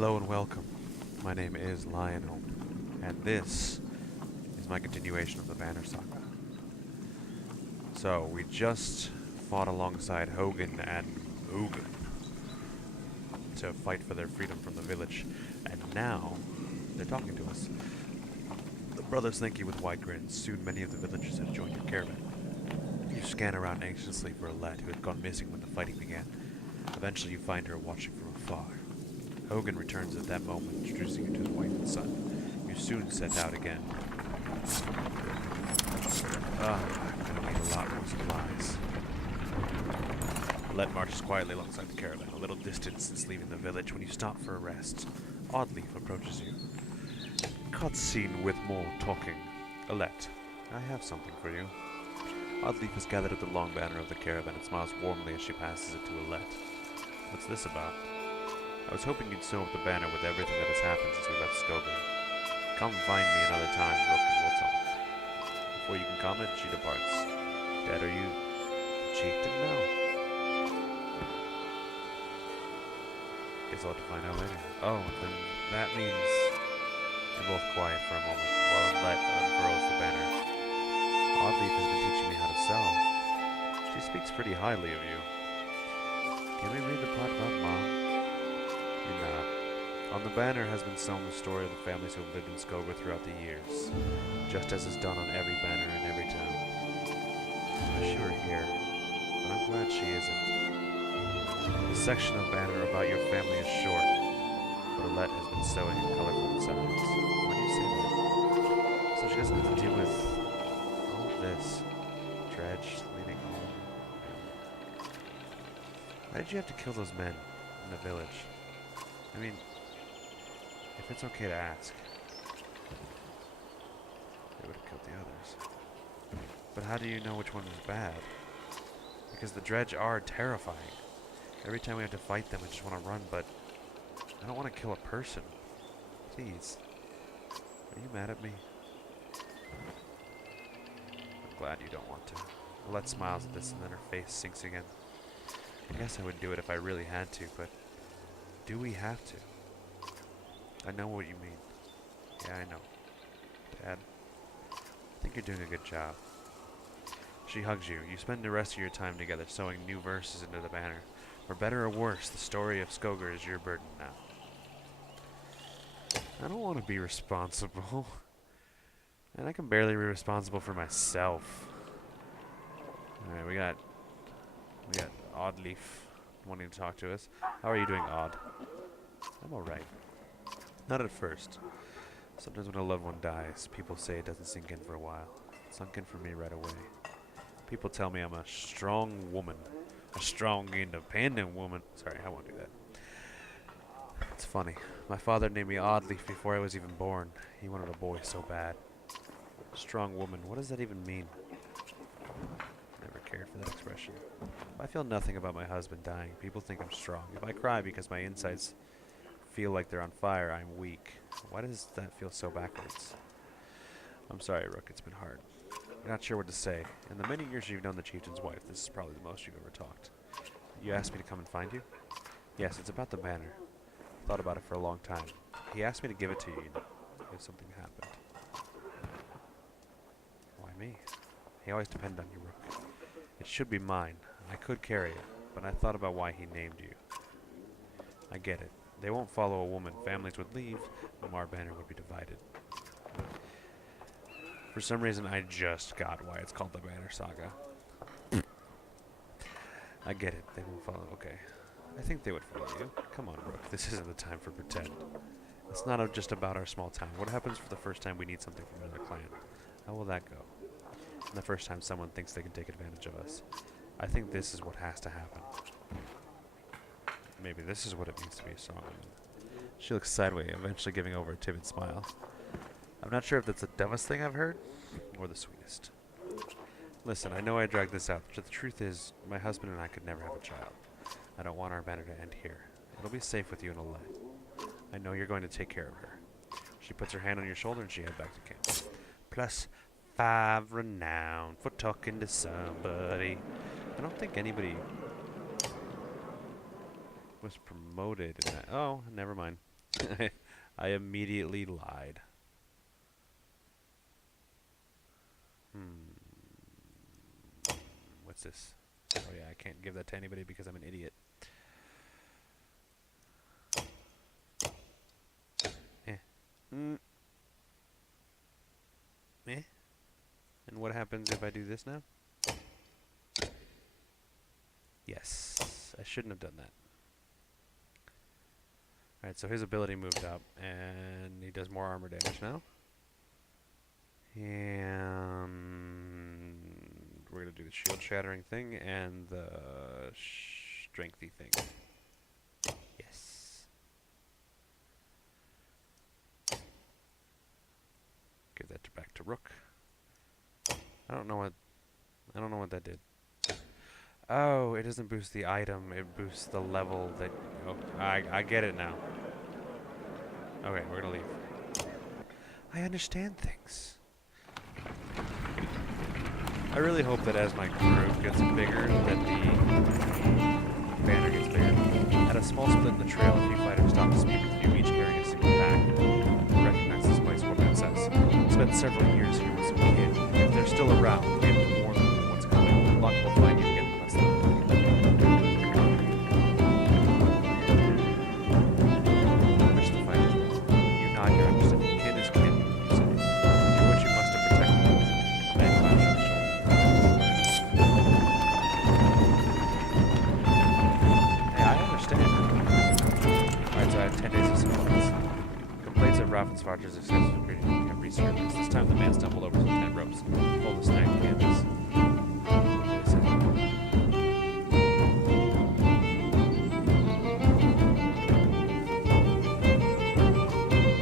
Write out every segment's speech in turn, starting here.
Hello and welcome. My name is Lionel, and this is my continuation of the Banner Saga. So, we just fought alongside Hogan and Mugen to fight for their freedom from the village, and now they're talking to us. The brothers thank you with wide grins. Soon many of the villagers have joined your caravan. You scan around anxiously for Alette, who had gone missing when the fighting began. Eventually you find her watching from afar. Hogan returns at that moment, introducing you to his wife and son. You soon set out again. I'm gonna need a lot more supplies. Alette marches quietly alongside the caravan, a little distance since leaving the village when you stop for a rest. Oddleaf approaches you. Cutscene with more talking. Alette, I have something for you. Oddleaf is gathered at the long banner of the caravan and smiles warmly as she passes it to Alette. What's this about? I was hoping you'd sew up the banner with everything that has happened since we left Skogar. Come find me another time, Rook, and we'll talk. Before you can comment, she departs. Dead are you? The chieftain? No. Guess I'll have to find out later. Oh, then that means you're both quiet for a moment while Alette unfurls the banner. Oddleaf has been teaching me how to sew. She speaks pretty highly of you. Can we read the part about Mom? You're not. On the banner has been sewn the story of the families who have lived in Skogar throughout the years, just as is done on every banner in every town. I wish you were here, but I'm glad she isn't. The section of banner about your family is short, but Alette has been sewing in colorful designs. Why do you say that? So she doesn't have to deal with all of this. Dredge, leaving home. Why did you have to kill those men in the village? I mean, if it's okay to ask, they would have killed the others. But how do you know which one was bad? Because the Dredge are terrifying. Every time we have to fight them, I just want to run, but I don't want to kill a person. Please. Are you mad at me? I'm glad you don't want to. Alette smiles at this and then her face sinks again. I guess I would do it if I really had to, but do we have to? I know what you mean. Yeah, I know. Dad, I think you're doing a good job. She hugs you. You spend the rest of your time together sewing new verses into the banner. For better or worse, the story of Skogar is your burden now. I don't want to be responsible. And I can barely be responsible for myself. Alright, we got Oddleaf wanting to talk to us. How are you doing, Odd? I'm alright. Not at first. Sometimes when a loved one dies, people say it doesn't sink in for a while. It sunk in for me right away. People tell me I'm a strong woman. A strong, independent woman. Sorry, I won't do that. It's funny. My father named me Oddleaf before I was even born. He wanted a boy so bad. Strong woman. What does that even mean? Never cared for that expression. If I feel nothing about my husband dying, people think I'm strong. If I cry because my insides feel like they're on fire, I'm weak. Why does that feel so backwards? I'm sorry, Rook, it's been hard. I'm not sure what to say. In the many years you've known the chieftain's wife, this is probably the most you've ever talked. You asked me to come and find you? Yes, it's about the banner. Thought about it for a long time. He asked me to give it to you if something happened. Why me? He always depended on you, Rook. It should be mine. I could carry it, but I thought about why he named you. I get it. They won't follow a woman. Families would leave, and our banner would be divided. For some reason, I just got why it's called the Banner Saga. I get it. They won't follow. Okay. I think they would follow you. Come on, Rook. This isn't the time for pretend. It's not just about our small town. What happens for the first time we need something from another clan? How will that go? And the first time someone thinks they can take advantage of us. I think this is what has to happen. Maybe this is what it means to be a strong woman. She looks sideways, eventually giving over a timid smile. I'm not sure if that's the dumbest thing I've heard, or the sweetest. Listen, I know I dragged this out, but the truth is, my husband and I could never have a child. I don't want our banner to end here. It'll be safe with you and Alette. I know you're going to take care of her. She puts her hand on your shoulder and she heads back to camp. +5 renown for talking to somebody. I don't think anybody was promoted in that. Oh, never mind. I immediately lied. What's this? Oh yeah, I can't give that to anybody because I'm an idiot. And what happens if I do this now? Yes, I shouldn't have done that. Alright, so his ability moved up, and he does more armor damage now. And we're going to do the shield shattering thing and the strengthy thing. Yes. Give that back to Rook. I don't know what that did. Oh, it doesn't boost the item, it boosts the level that... Oh, I get it now. Okay, we're gonna leave. I understand things. I really hope that as my group gets bigger, that the banner gets bigger. At a small split in the trail, a few fighters stop to speak with you, each carrying a single pack. You recognize this place, what man says. Spent several years here as a kid. If they're still around, we have to warn them of what's coming. Luck will find you again in less than a minute. I wish the fighters would. You nod your understanding. Kin is kin, you say. Do what you must to protect them. Man claps on the shoulder. Hey, I understand. Alright, so I have 10 days of supplies. Complaints of Raffensvarter's excessive greeting have resurfaced. This time the man stumbled over some 10 ropes, pulled a snagged canvas.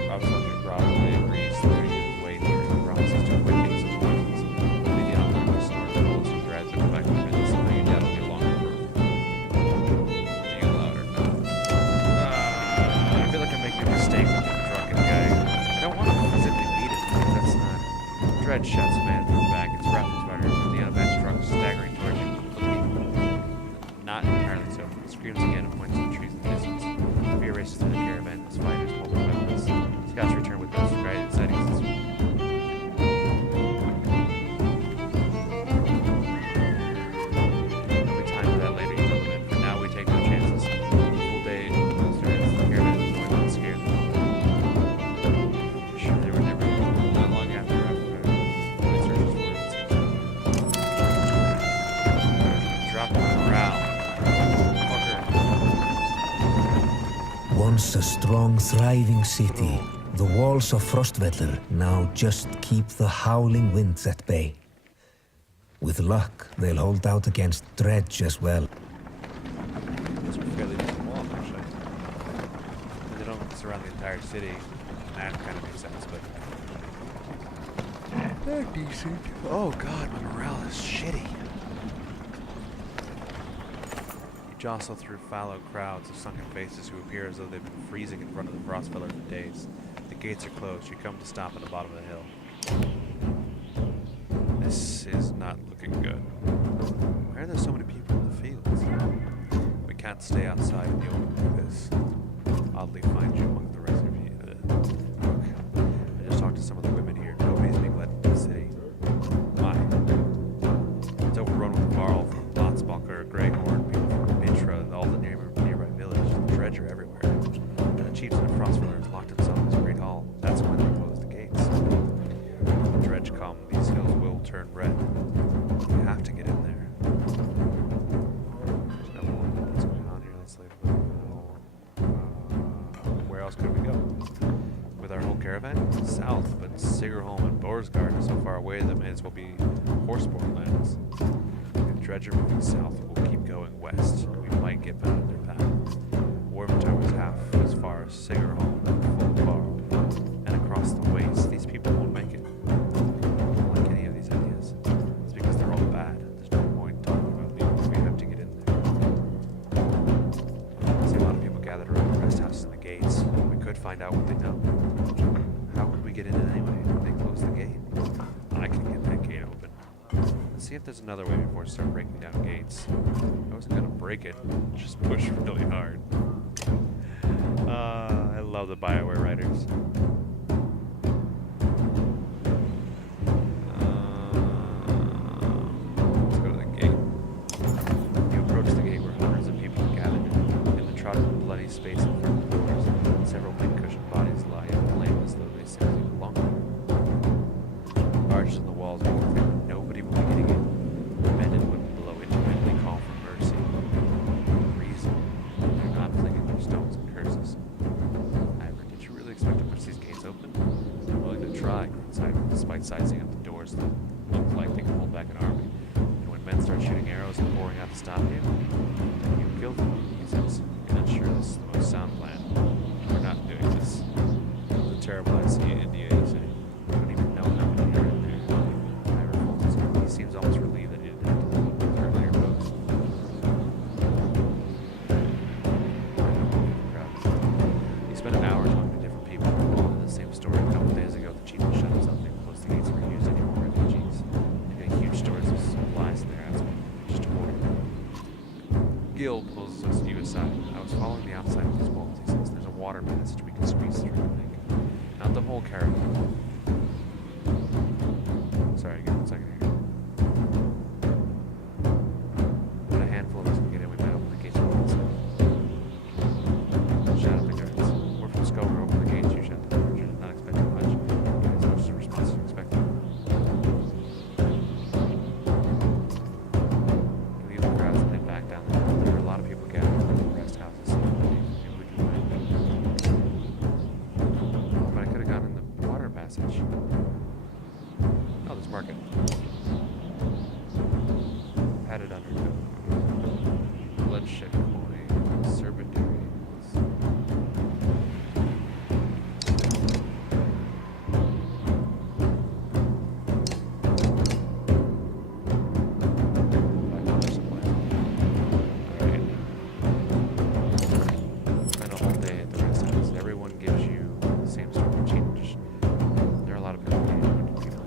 Raffensvarter groggily agrees, slurring his way through the promises to avoid being such poisons. Leaving the outlander snort the bullets with Dredge and back to business, and now you dad'll be along the road. Do you louder? I feel like I'm making a mistake with the drunken guy. I don't want to physically beat him, because that's not... Dredge shouts a man from the back. It's Raffensvarter with the unmatched drunk staggering towards you. Looking not entirely so. He screams again and points to the trees in the distance. Fear races through the caravan as fighters hold their weapons. Scouts return with those guided sightings. There'll be time for that later, you tell the men. For now, we take no chances. Full day, the caravan is going to scare them. Sure, they were never not long after researchers were drop the morale. Once a strong, thriving city, the walls of Frostvellir now just keep the howling winds at bay. With luck, they'll hold out against Dredge as well. Those are fairly decent walls, actually. They don't surround the entire city. That kind of makes sense, but... They're decent. Oh god, my morale is shitty. You jostle through fallow crowds of sunken faces who appear as though they've been freezing in front of the Frostfeller for days. The gates are closed. You come to stop at the bottom of the hill. This is not looking good. Why are there so many people in the fields? We can't stay outside in the open like this. Oddly find you among the rest of you. Look, I just talked to some of the women here. Nobody's being let into the city. Why? It's overrun with Varl from Lotsbunker, Greyhorn, people from Mitra, all the nearby villages. The Dredge are everywhere. And the chieftain of Frostfeller has locked himself in his great hall. That's why they closed the gates. When the Dredge come, these hills will turn red. You have to get in there. There's no more. What's going on here? Let's leave. Where else could we go? With our whole caravan? South, but Sigerholm and Borsgard are so far away that may as well be horseborne lands. If Dredge are moving south, we'll keep going west. We might get back on their path. Warventow is half as far as Sigerholm and Fulbar. And across the waste, these people won't make it. I don't like any of these ideas. It's because they're all bad. There's no point talking about leaving. We have to get in there. I see a lot of people gathered around the rest houses and the gates. We could find out what they know. How would we get in it anyway? They close the gate. I can get that gate open. Let's see if there's another way before I start breaking down gates. I wasn't gonna break it, just push really hard. I love the BioWare writers. Let's go to the gate. You approach the gate where hundreds of people are gathered. In the trodden, bloody space in front of the doors, several pink-cushioned bodies lie inflamed as though they simply belong there. Arches in the walls are clear. Nobody will be getting in. The bandit would below intermittently call for mercy. Reason. They're not flinging their stones and curses. Ivor, did you really expect to push these gates open? I'm willing to try, despite sizing up the doors that look like they can hold back an army. And when men start shooting arrows and pouring out to stop you, then you kill them, he says. You're not sure this is the most sound plan. We're not doing this. It's a terrible idea, you say. You don't even know how many are in there. Ivor folds his arm. He seems almost relieved that he didn't have to look at his earlier post. He spent an hour talking to different people, all in the same story. A couple days ago, the chief had shut himself in close the gates weren't used anymore for refugees. They got huge stores of supplies in there. That's just horrible. Gil pulls you aside. I was following the outside of these walls, he says. There's a water passage we can squeeze through, I think. Not the whole caravan. Sorry, give me 1 second here. But a handful of us can get in. We might open the gates from the outside. Shout at the guards. We're from Scover. Open the gates. You shout the guards. You're not expecting much. You guys have just a response you expect. You leave the crowds and head back down the hill. There are a lot of people gathered in the rest houses. Maybe we can find them. Oh, but I could have gone in the water passage. Oh, there's market. Padded undertow. Bloodshed coin. Serpentaries. $5 supply. Alright. Spend a whole day at the rest house. Everyone gives you the same sort of change. There are a lot of complicated people here.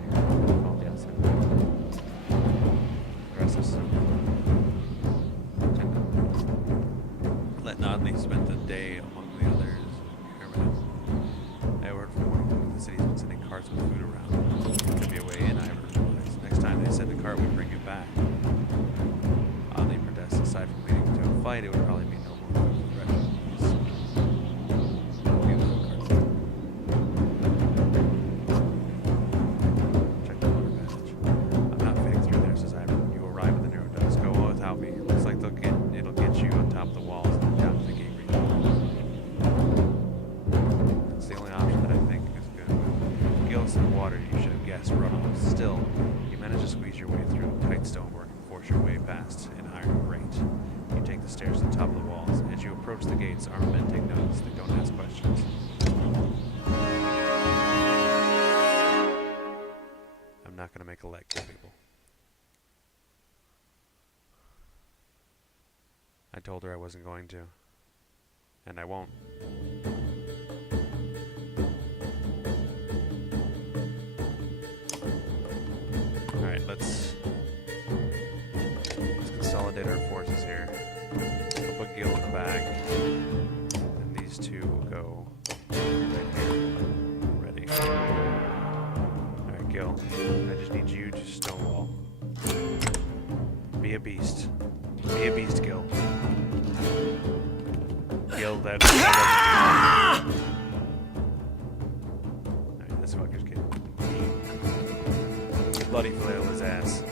Oh, the outside. The rest is let Nodley spend the day among the others. I ordered from one of the city's been sending carts with food around. There could be a way in, Ivor realized. Next time they send the cart, we bring you back. Oddly protests, aside from leading to a fight, it would probably be no more food for refugees. Check the water passage. I'm not fitting through there, says Ivor. When you arrive at the narrow ducts, go without me. Looks like it'll get you on top of the walls and then down to the gate region. That's the only option that I think is good. Gills and water, you should have guessed, runoff. Still, you manage to squeeze your way through tight stonework and force your way past an iron grate. You take the stairs to the top of the walls. As you approach the gates, armed men take notice. They don't ask questions. I'm not going to make a leg kill people. I told her I wasn't going to. And I won't. Alright, let's consolidate our forces here. I'll put Gil in the back. And these two will go right here. Ready. Alright, Gil. I just need you to stonewall. Be a beast. Be a beast, Gil. Gil, that. Alright, this fucker's getting bloody flail his ass.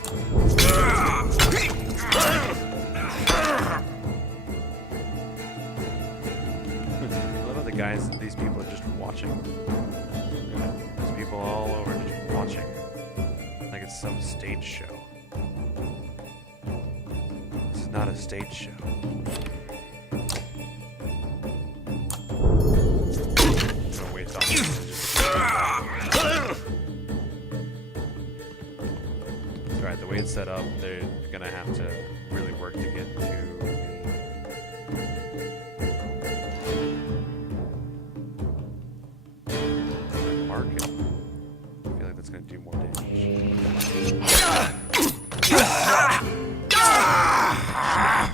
I love the guys, these people are just watching. There's people all over just watching. Like it's some stage show. This is not a stage show. No waste on Alright, the way it's set up, they're gonna have to really work to get to the market. I feel like that's gonna do more damage.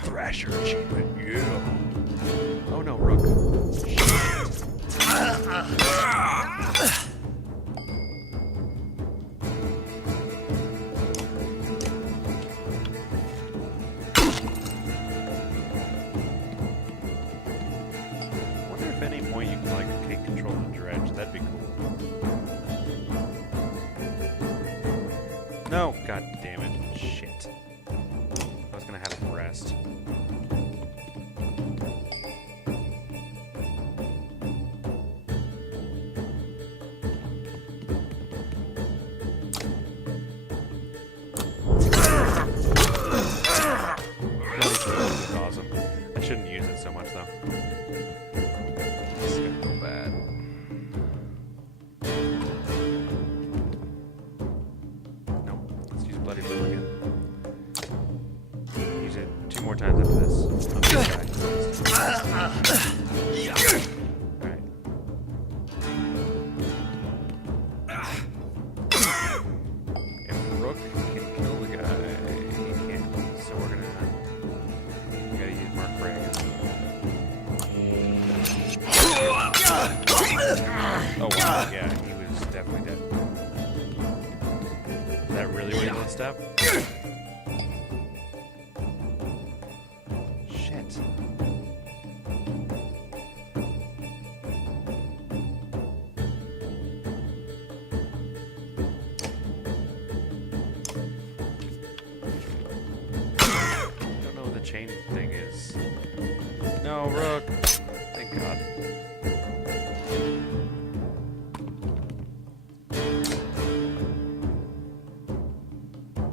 Thrasher achievement, yeah. Oh no, Rook. Wonder if any point you can like take control of the dredge. That'd be cool. No, god damn it. Shit. I was gonna have him rest. Awesome. I shouldn't use it so much though. This is gonna go bad. Nope. Let's use Bloody Blue again. Use it 2 more times after this. I'm gonna die. Alright. If Rook can kill the guy, he can't. So we're gonna gotta use Mark Ray. Oh wow, yeah, he was definitely dead. Is that really what you want to stop? Shit. I don't know what the chain thing is. No, Rook. Thank God.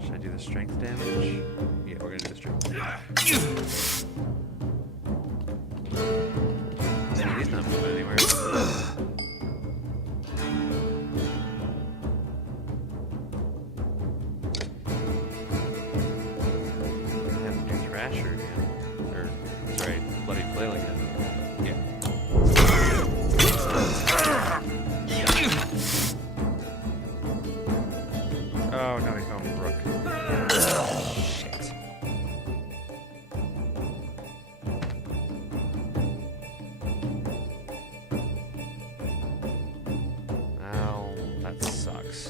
Should I do the strength damage? Yeah, we're gonna do the strength damage. Yeah, he's not moving anywhere. I have to do Thrasher again. Or, sorry, Bloody Flail again. Yeah. Oh, no, he's going with Rook. Shit. Ow, that sucks.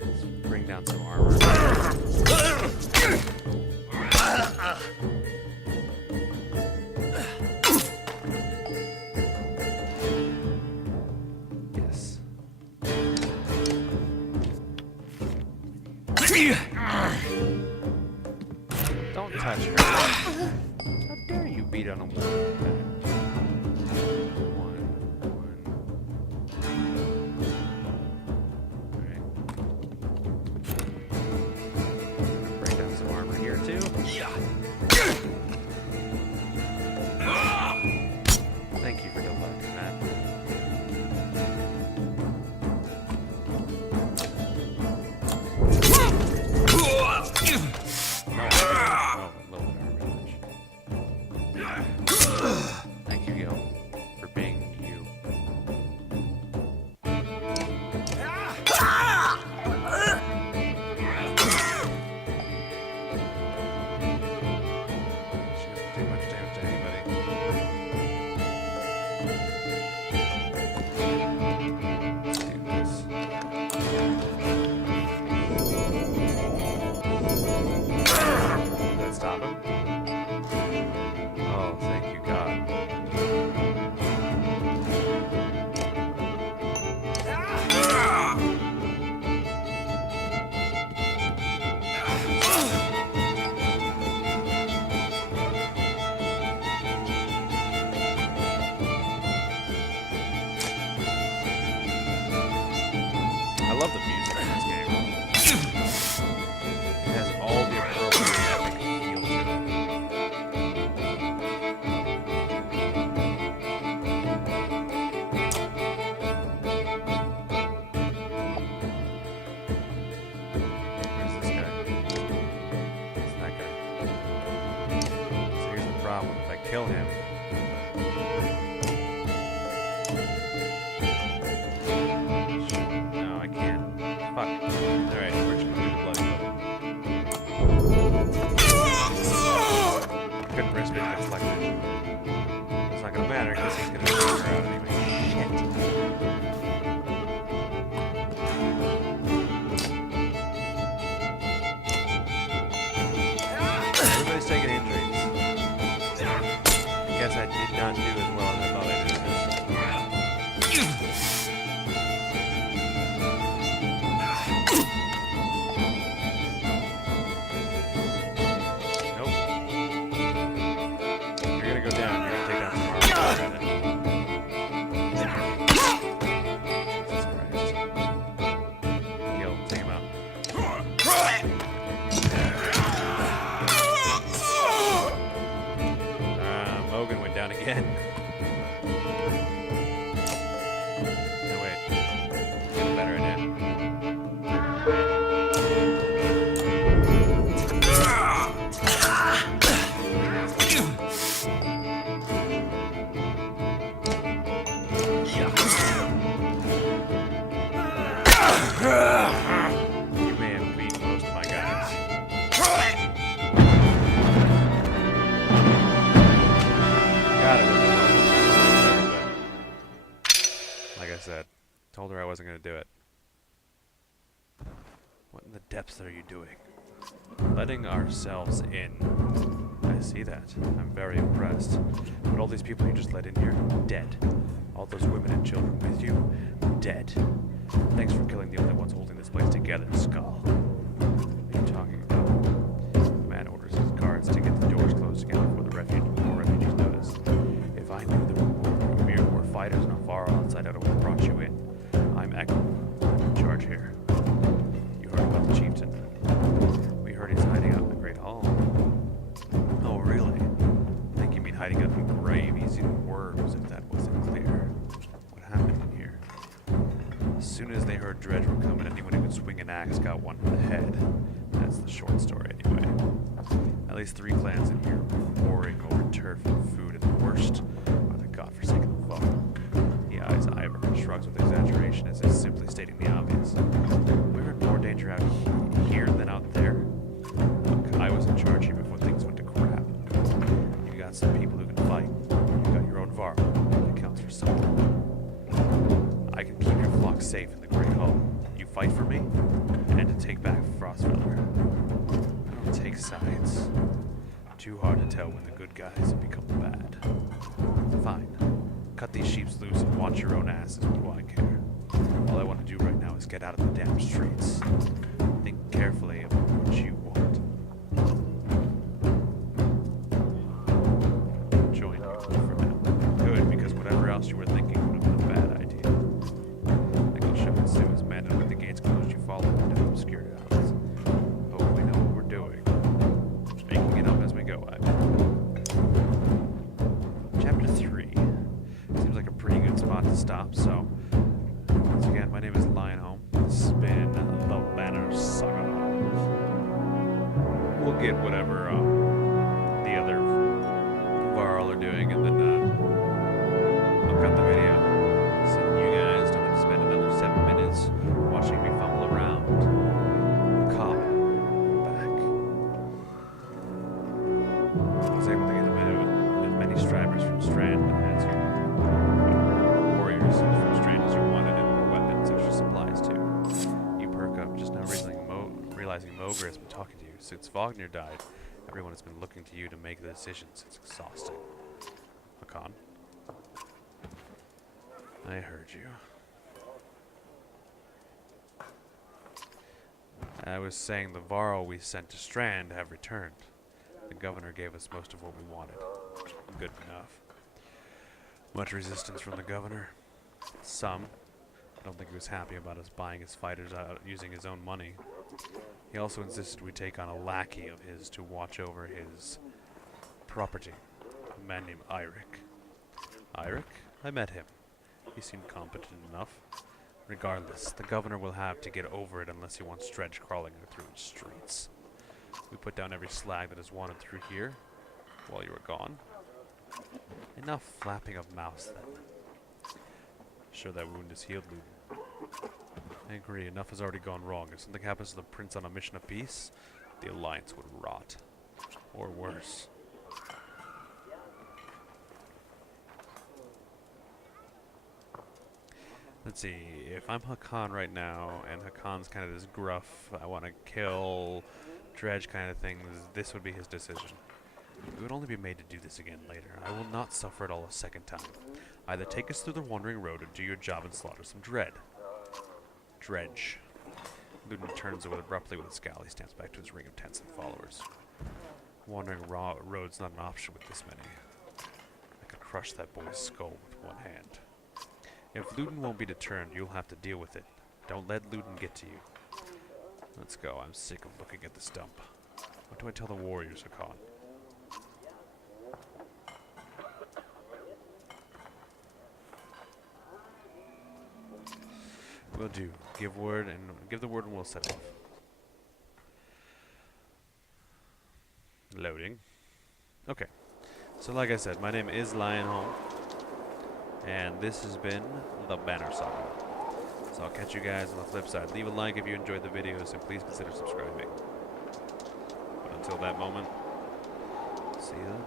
Let's bring down some armor. Yes. Don't touch her. How dare you beat on a woman like that? One. Alright. Break down some armor here too. Thank you for the luck, Matt. Thank you, Gil, for being you. She doesn't do much damage to anybody. Let's do this. Did that stop him? Oh, thank you, God. I love the music in this game. It has all the appropriate epic feel to it. Where's this guy? It's that guy. So here's the problem. If I kill him, no, I can't. Fuck. Alright, we're just gonna do the bloody couldn't risk being deflected. It's not gonna matter because he's gonna not do as well as I thought I did. Nope. You're gonna go down. You're gonna take down tomorrow. Jesus Christ. Yo, take him out. Mogan went down again. No, wait. Get a better idea. You may have beaten most of my guys. Got it. Like I said, told her I wasn't going to do it. What in the depths are you doing? Letting ourselves in. I see that. I'm very impressed. But all these people you just let in here, dead. All those women and children with you, dead. Thanks for killing the only ones holding this place together, Skull. What are you talking about? The man orders his guards to get the doors closed again before the refugees notice. If I knew there were more fighters in Avaro outside, I would have brought you in. I'm Echo. I'm in charge here. You heard about the chieftain. We heard he's hiding out in the Great Hall. Oh, really? I think you mean hiding out in the grave, eating worms, if that wasn't clear. What happened in here? As soon as they heard Dredge were coming, anyone who could swing an axe got one in the head. That's the short story, anyway. At least 3 clans in here were warring over turf and food, and the worst are the godforsaken Varl. He eyes Ivor and shrugs with exaggeration as if simply stating the obvious. We're in more danger out here than out there. Look, I was in charge here before things went to crap. You got some people who can fight. You got your own Varl. That counts for something. I can keep your flock safe in the Great Hall. You fight for me, and to take back Frostfeller. I don't take sides. Too hard to tell when the good guys have become bad. Fine. Cut these sheeps loose and watch your own asses. What do I care? All I want to do right now is get out of the damn streets. Think carefully about what you want. Join you for now. Good, because whatever else you were thinking would have been a bad idea. I think I'll show it soon as men, and with the gates closed, you follow me to obscure alleys. Hope we know what we're doing. Making it up as we go, I bet. Chapter 3. Seems like a pretty good spot to stop, so once again, my name is Lionholm. This has been the Banner Saga. We'll get whatever the other Varl are doing, and then I'll cut the video. So you guys don't have to spend another 7 minutes watching me fumble around. Come back. I was able to get as many strivers from Strand as you warriors from Strand as you wanted, and more weapons, extra supplies too. You perk up just now realizing Moger has been talking to you. Since Wagner died, everyone has been looking to you to make the decisions. It's exhausting. Hakan, I heard you. I was saying the Varl we sent to Strand have returned. The governor gave us most of what we wanted. Good enough. Much resistance from the governor? Some. I don't think he was happy about us buying his fighters out using his own money. He also insisted we take on a lackey of his to watch over his property. A man named Eirik. Eirik? I met him. He seemed competent enough. Regardless, the governor will have to get over it unless he wants Dredge crawling through the streets. We put down every slag that is wanted through here while you were gone. Enough flapping of mouths then. Sure that wound is healed, Luton. I agree, enough has already gone wrong. If something happens to the prince on a mission of peace, the alliance would rot. Or worse. Let's see, if I'm Hakan right now, and Hakan's kind of this gruff, I want to kill Dredge kind of thing, this would be his decision. We would only be made to do this again later. I will not suffer it all a second time. Either take us through the wandering road or do your job and slaughter some Dredge. Ludin turns away abruptly with a scowl. He stands back to his ring of tents and followers. Wandering road's not an option with this many. I could crush that boy's skull with one hand. If Ludin won't be deterred, you'll have to deal with it. Don't let Ludin get to you. Let's go. I'm sick of looking at this dump. What do I tell the warriors are caught? Will do. Give the word and we'll set off. Loading. Okay. So like I said, my name is Lionholm. And this has been the Banner Saga. So I'll catch you guys on the flip side. Leave a like if you enjoyed the videos and please consider subscribing. But until that moment, see you then.